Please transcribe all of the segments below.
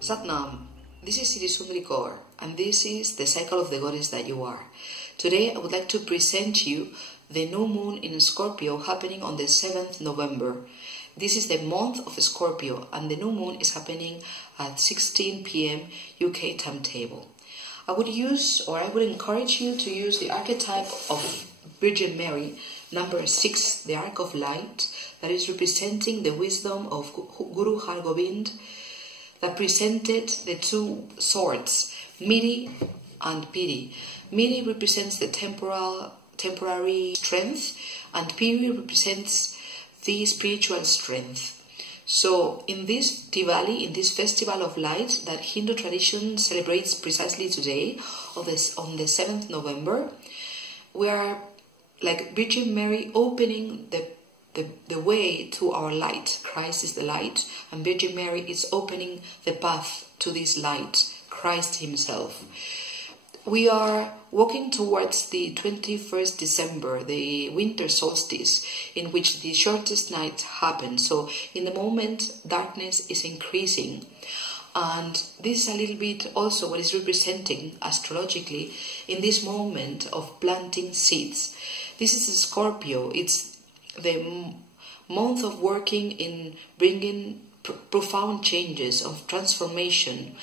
Satnam, this is Sundari and this is the cycle of the goddess that you are. Today I would like to present you the new moon in Scorpio happening on the 7th November. This is the month of Scorpio and the new moon is happening at 16 p.m. UK timetable. I would encourage you to use the archetype of Virgin Mary, number 6, the Arc of Light, that is representing the wisdom of Guru Har Gobind, that presented the two swords, Miri and Piri. Miri represents the temporary strength, and Piri represents the spiritual strength. So in this Diwali, in this festival of light that Hindu tradition celebrates precisely today, on the 7th November, we are like Virgin Mary opening the way to our light. Christ is the light, and Virgin Mary is opening the path to this light, Christ himself. We are walking towards the 21st December, the winter solstice, in which the shortest night happens. So in the moment, darkness is increasing. And this is a little bit also what is representing astrologically in this moment of planting seeds. This is a Scorpio. It's the month of working in bringing profound changes, of transformation,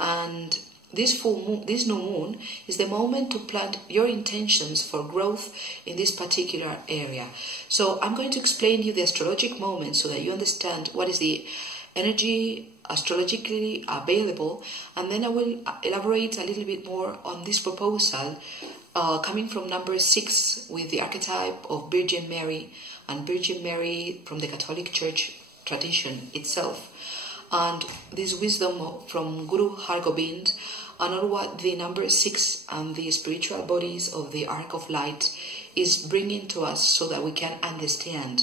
and this new moon is the moment to plant your intentions for growth in this particular area. So I'm going to explain you the astrological moment so that you understand what is the energy astrologically available, and then I will elaborate a little bit more on this proposal coming from number 6 with the archetype of Virgin Mary, and Virgin Mary from the Catholic Church tradition itself, and this wisdom from Guru Har Gobind, and all what the number 6 and the spiritual bodies of the Arc of Light is bringing to us so that we can understand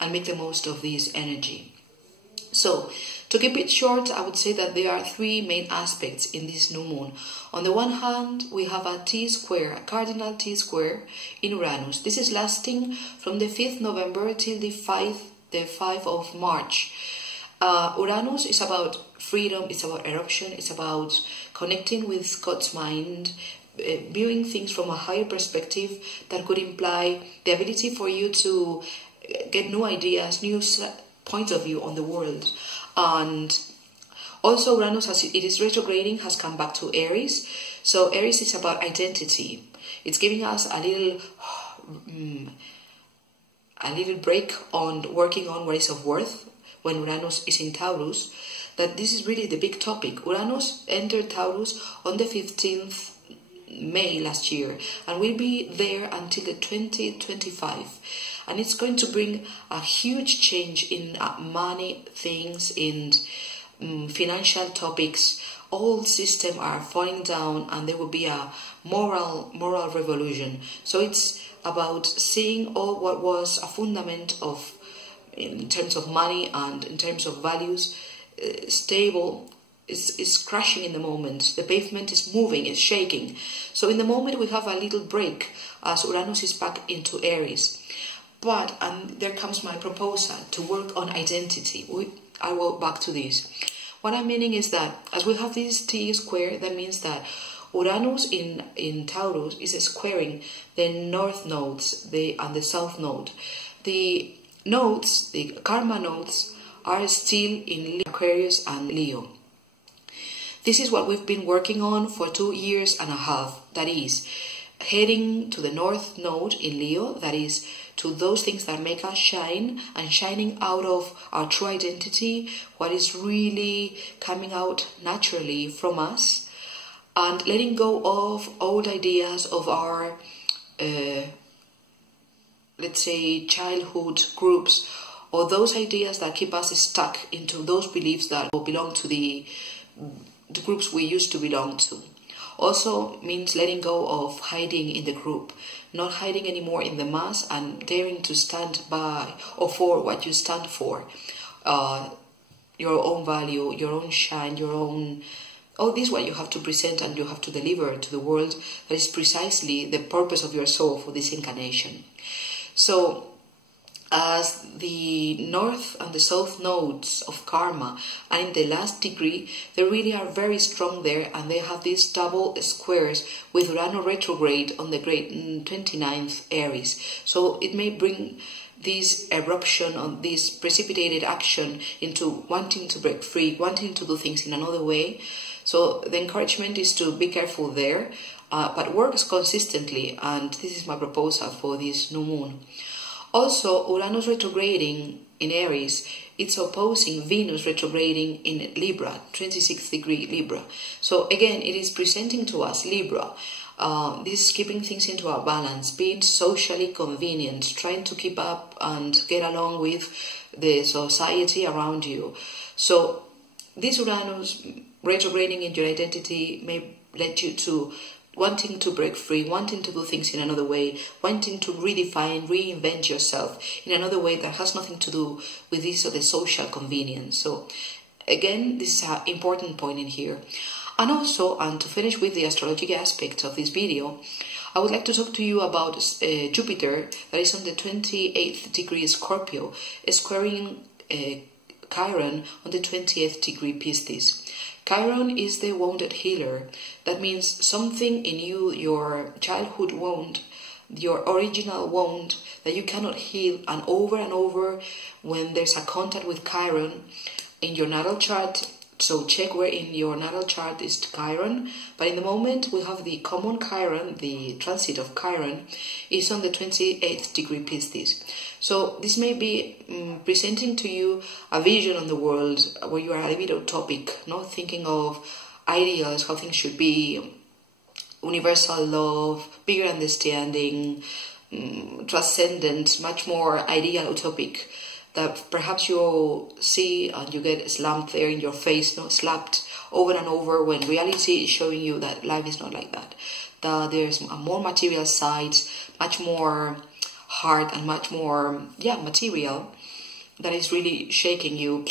and make the most of this energy. So, to keep it short, I would say that there are 3 main aspects in this new moon. On the one hand, we have a T-square, a cardinal T-square in Uranus. This is lasting from the 5th November till the 5th of March. Uranus is about freedom, it's about eruption, it's about connecting with God's mind, viewing things from a higher perspective that could imply the ability for you to get new ideas, new points of view on the world. And also Uranus, as it is retrograding, has come back to Aries. So Aries is about identity. It's giving us a little break on working on what is of worth when Uranus is in Taurus. That this is really the big topic. Uranus entered Taurus on the 15th May last year and will be there until the 2025. And it's going to bring a huge change in money things, in financial topics. All systems are falling down and there will be a moral revolution. So it's about seeing all what was a fundament of, in terms of money and in terms of values, stable, is crashing in the moment. The pavement is moving, it's shaking. So in the moment we have a little break as Uranus is back into Aries. But, and there comes my proposal to work on identity. I will back to this. What I'm meaning is that as we have this T-square, that means that Uranus in Taurus is squaring the north nodes and the south node. The nodes, the karma nodes, are still in Aquarius and Leo. This is what we've been working on for 2.5 years. That is, heading to the north node in Leo, that is, to those things that make us shine, and shining out of our true identity, what is really coming out naturally from us, and letting go of old ideas of our, let's say, childhood groups, or those ideas that keep us stuck into those beliefs that belong to the groups we used to belong to. Also means letting go of hiding in the group, not hiding anymore in the mass, and daring to stand by or for what you stand for, your own value, your own shine, your own all this what you have to present and you have to deliver to the world. That is precisely the purpose of your soul for this incarnation. So as the north and the south nodes of karma are in the last degree, they really are very strong there, and they have these double squares with Urano retrograde on the great 29th Aries. So it may bring this eruption on this precipitated action into wanting to break free, wanting to do things in another way. So the encouragement is to be careful there, but work consistently, and this is my proposal for this new moon. Also, Uranus retrograding in Aries, it's opposing Venus retrograding in Libra, 26th degree Libra. So again, it is presenting to us Libra. This is keeping things into our balance, being socially convenient, trying to keep up and get along with the society around you. So this Uranus retrograding in your identity may lead you to wanting to break free, wanting to do things in another way, wanting to redefine, reinvent yourself in another way that has nothing to do with this or the social convenience. So again, this is an important point in here. And also, and to finish with the astrological aspect of this video, I would like to talk to you about Jupiter, that is on the 28th degree Scorpio, squaring Chiron on the 20th degree Piscis. Chiron is the wounded healer. That means something in you, your childhood wound, your original wound that you cannot heal, and over when there's a contact with Chiron in your natal chart. So check where in your natal chart is Chiron, but in the moment we have the common Chiron, the transit of Chiron is on the 28th degree Piscis. So this may be presenting to you a vision on the world where you are a bit utopic, not thinking of ideals, how things should be, universal love, bigger understanding, transcendent, much more ideal, utopic, that perhaps you see and you get slammed there in your face, slapped over and over, when reality is showing you that life is not like that. That there's a more material side, much more hard and much more, material, that is really shaking you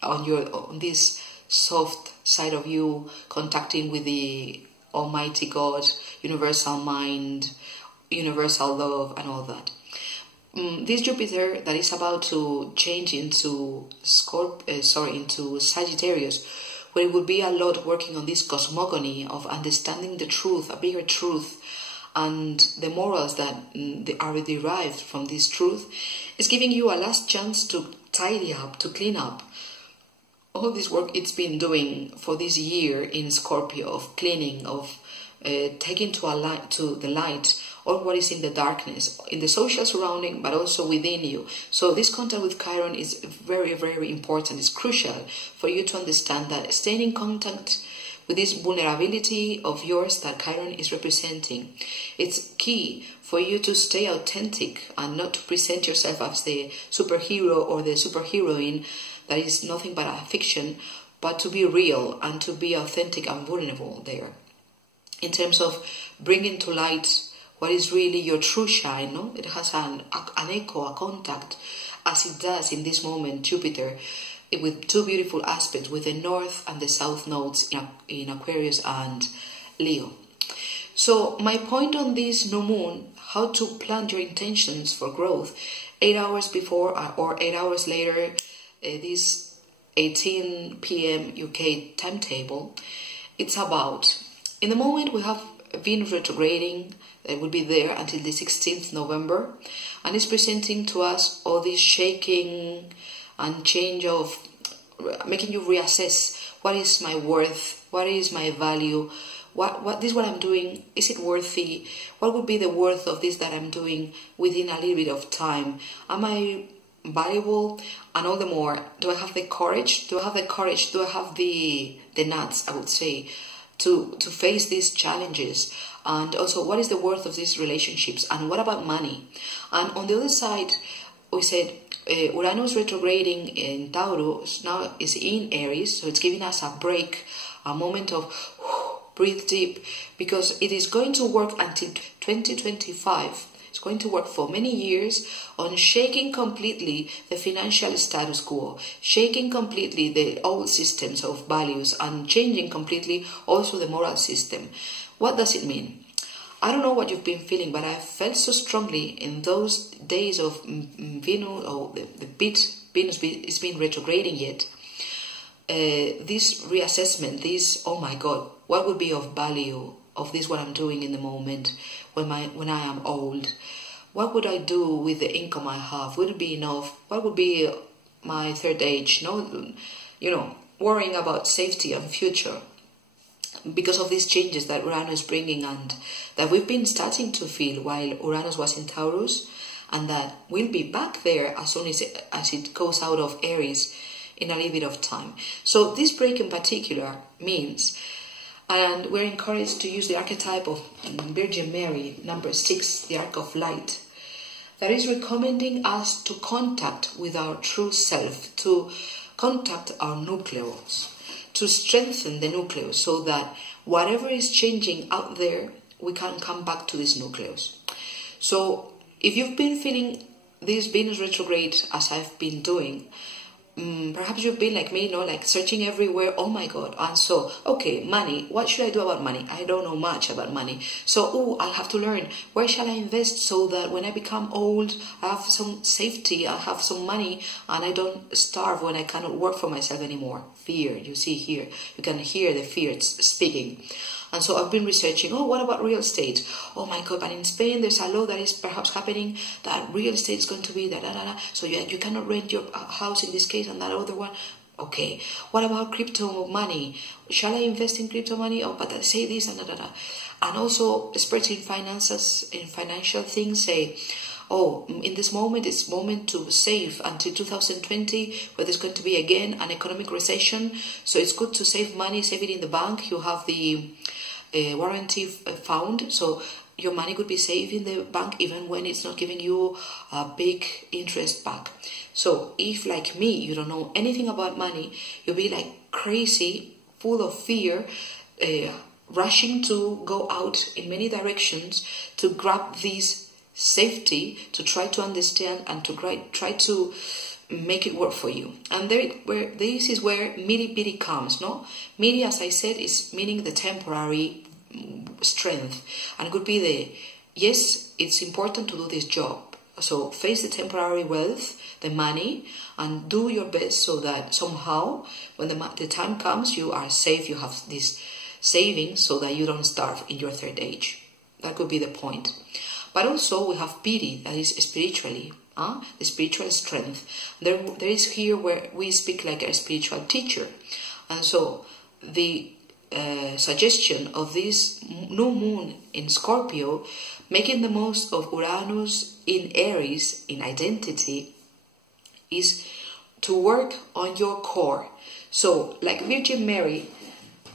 on this soft side of you, contacting with the Almighty God, universal mind, universal love, and all that. This Jupiter that is about to change into into Sagittarius, where it will be a lot working on this cosmogony of understanding the truth, a bigger truth, and the morals that are derived from this truth, is giving you a last chance to tidy up, to clean up all this work it's been doing for this year in Scorpio, of cleaning, of taking to the light or what is in the darkness, in the social surrounding, but also within you. So this contact with Chiron is very, very important. It's crucial for you to understand that staying in contact with this vulnerability of yours that Chiron is representing. It's key for you to stay authentic and not to present yourself as the superhero or the superheroine that is nothing but a fiction, but to be real and to be authentic and vulnerable there. In terms of bringing to light what is really your true shine, no? It has an echo, a contact, as it does in this moment, Jupiter, with two beautiful aspects, with the north and the south nodes in Aquarius and Leo. So my point on this new moon, how to plan your intentions for growth, 8 hours before or 8 hours later, this 18 p.m. UK timetable, it's about, in the moment we have Venus retrograding. It will be there until the 16th November, and it's presenting to us all this shaking and change of making you reassess what is my worth, what is my value, what I'm doing, is it worthy, what would be the worth of this that I'm doing within a little bit of time, am I valuable, and all the more, do I have the courage, do I have the nuts, I would say, to face these challenges. And also, what is the worth of these relationships? And what about money? And on the other side, we said Uranus retrograding in Taurus now is in Aries, so it's giving us a break, a moment of breathe deep, because it is going to work until 2025. It's going to work for many years on shaking completely the financial status quo, shaking completely the old systems of values, and changing completely also the moral system. What does it mean? I don't know what you've been feeling, but I felt so strongly in those days of Venus, or the Venus is been retrograding yet. This reassessment, this, oh my God, what would be of value of this, what I'm doing in the moment when I am old? What would I do with the income I have? Would it be enough? What would be my third age? No, worrying about safety and future, because of these changes that Uranus is bringing and that we've been starting to feel while Uranus was in Taurus, and that we'll be back there as soon as it goes out of Aries in a little bit of time. So this break in particular means, and we're encouraged to use the archetype of Virgin Mary, number 6, the Arc of Light, that is recommending us to contact with our true self, to contact our nucleus, to strengthen the nucleus, so that whatever is changing out there, we can come back to this nucleus. So if you've been feeling this Venus retrograde as I've been doing, perhaps you've been like me, like searching everywhere. Oh my God. And so, okay, money. What should I do about money? I don't know much about money. So, I'll have to learn. Where shall I invest so that when I become old, I have some safety, I have some money, and I don't starve when I cannot work for myself anymore? Fear, you see here. You can hear the fear speaking. And so I've been researching, what about real estate? Oh my God, but in Spain there's a law that is perhaps happening that real estate is going to be so you cannot rent your house in this case and that other one. Okay, what about crypto money? Shall I invest in crypto money? Oh, but I say this and And also experts in finances, in financial things say, in this moment, it's moment to save until 2020, where there's going to be again an economic recession. So it's good to save money, save it in the bank. You have the warranty fund, so your money could be saved in the bank even when it's not giving you a big interest back. So if, like me, you don't know anything about money, you'll be like crazy, full of fear, rushing to go out in many directions to grab this safety, to try to understand and to try to make it work for you. And this is where midi comes, no? Midi, as I said, is meaning the temporary strength, and it could be yes, it's important to do this job. So face the temporary wealth, the money, and do your best so that somehow when the time comes, you are safe, you have this savings so that you don't starve in your third age. That could be the point. But also we have piti, that is spiritually, the spiritual strength. There is here where we speak like a spiritual teacher. And so the suggestion of this new moon in Scorpio, making the most of Uranus in Aries, in identity, is to work on your core. So like Virgin Mary,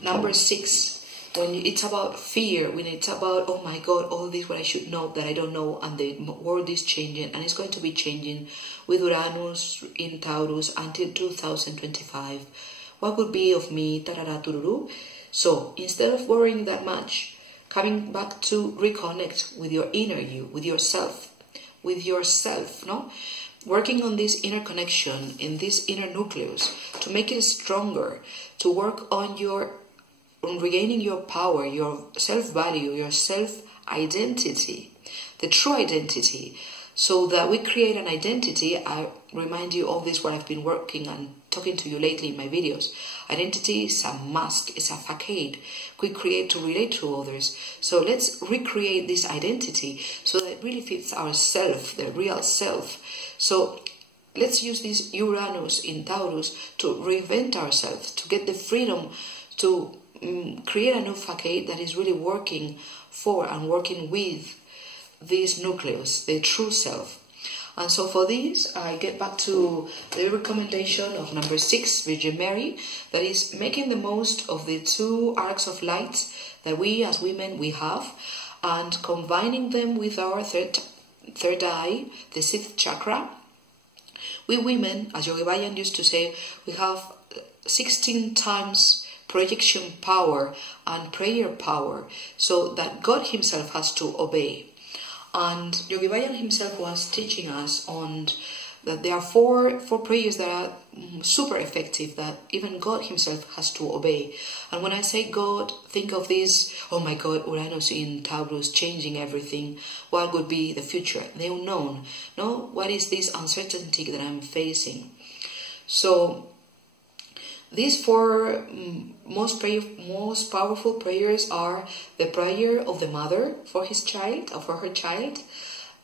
number 6, when it's about fear, when it's about, oh my God, all this what I should know that I don't know, and the world is changing, and it's going to be changing with Uranus in Taurus until 2025. What would be of me? Tururu. So instead of worrying that much, coming back to reconnect with your inner you, with yourself, no? Working on this inner connection, in this inner nucleus, to make it stronger, to work on regaining your power, your self-value, your self-identity, the true identity, so that we create an identity. I remind you of this, what I've been working and talking to you lately in my videos. Identity is a mask, it's a facade we create to relate to others. So let's recreate this identity so that it really fits our self, the real self. So let's use this Uranus in Taurus to reinvent ourselves, to get the freedom to create a new facade that is really working for and working with this nucleus, the true self. And so for this, I get back to the recommendation of number 6, Virgin Mary, that is making the most of the 2 arcs of light that we as women we have, and combining them with our third eye, the 6th chakra. We women, as Yogi Bayan used to say, we have 16 times projection power and prayer power, so that God himself has to obey. And Yogi Bayan himself was teaching us on that there are four prayers that are super effective, that even God himself has to obey. And when I say God, think of this, oh my God, Uranus in Taurus changing everything. What would be the future? The unknown. No, what is this uncertainty that I'm facing? So these four most powerful prayers are the prayer of the mother for his child or for her child,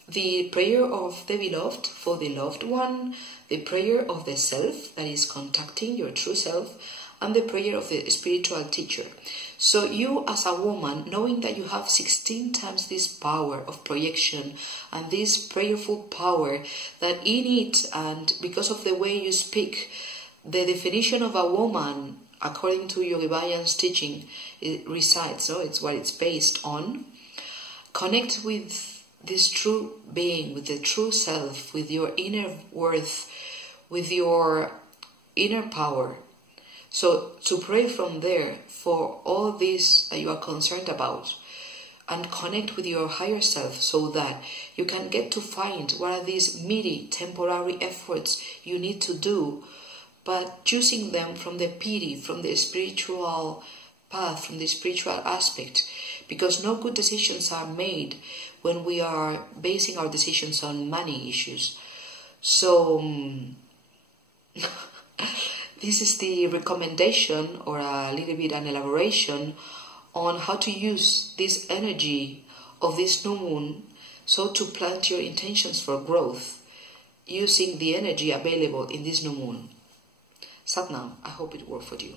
the prayer of the beloved for the loved one, the prayer of the self, that is contacting your true self, and the prayer of the spiritual teacher. So you as a woman, knowing that you have 16 times this power of projection and this prayerful power, that in it, and because of the way you speak, the definition of a woman, according to Yogi Bayan's teaching, it resides, so it's what it's based on. Connect with this true being, with the true self, with your inner worth, with your inner power. So to pray from there for all this that you are concerned about, and connect with your higher self so that you can get to find what are these meaty temporary efforts you need to do, but choosing them from the pity, from the spiritual path, from the spiritual aspect, because no good decisions are made when we are basing our decisions on money issues. So this is the recommendation, or a little bit an elaboration on how to use this energy of this new moon, so to plant your intentions for growth using the energy available in this new moon. Satnam, I hope it worked for you.